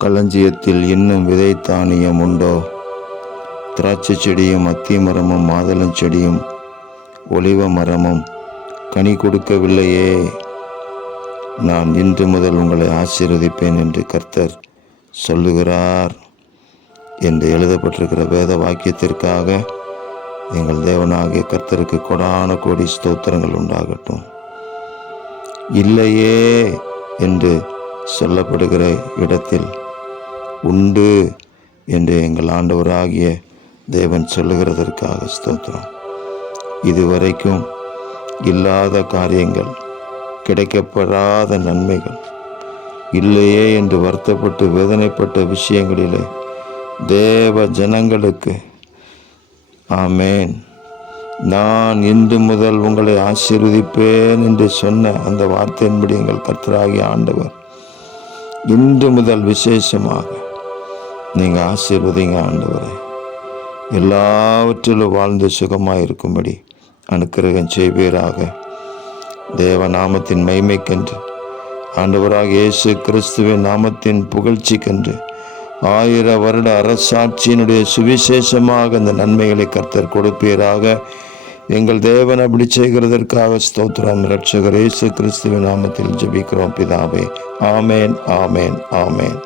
களஞ்சியத்தில் இன்னும் விதை தானியம் உண்டோ? திராட்சை செடியும் அத்தி மரமும் மாதுளஞ்செடியும் ஒலிவ மரமும் கனி கொடுக்கவில்லையே. நான் இன்று முதல் உங்களை ஆசீர்வதிப்பேன் என்று கர்த்தர் சொல்லுகிறார் என்று எழுதப்பட்டிருக்கிற வேத வாக்கியத்திற்காக எங்கள் தேவனாகிய கர்த்தருக்கு கொடான கோடி ஸ்தோத்திரங்கள் உண்டாகட்டும். இல்லையே என்று சொல்லப்படுகிற இடத்தில் உண்டு என்று எங்கள் ஆண்டவராகிய தேவன் சொல்லுகிறதற்காக ஸ்தோத்திரம். இதுவரைக்கும் இல்லாத காரியங்கள், கிடைக்கப்படாத நன்மைகள், இல்லையே என்று வருத்தப்பட்டு வேதனைப்பட்ட விஷயங்களிலே தேவ ஜனங்களுக்கு ஆமேன், நான் இன்று முதல் உங்களை ஆசீர்வதிப்பேன் என்று சொன்ன அந்த வார்த்தையின்படி எங்கள் கர்த்தராகிய ஆண்டவர் இன்று முதல் விசேஷமாக நீங்கள் ஆசீர்வதிங்க ஆண்டவரே. எல்லாவற்றிலும் வாழ்ந்து சுகமாக இருக்கும்படி அனுக்கிரகம் செய்வீராக. தேவ நாமத்தின் மகிமைக்கென்று, ஆண்டவராக இயேசு கிறிஸ்துவின் நாமத்தின் புகழ்ச்சிக்கென்று 1000 வருட அரசாட்சியினுடைய சுவிசேஷமாக இந்த நன்மைகளை கர்த்தர் கொடுப்பீராக. எங்கள் தேவன் அப்படி செய்கிறதற்காக ஸ்தோத்திரம். இரட்சகர் இயேசு கிறிஸ்துவின் நாமத்தில் ஜெபிக்கிறோம் பிதாவே. ஆமேன், ஆமேன், ஆமேன்.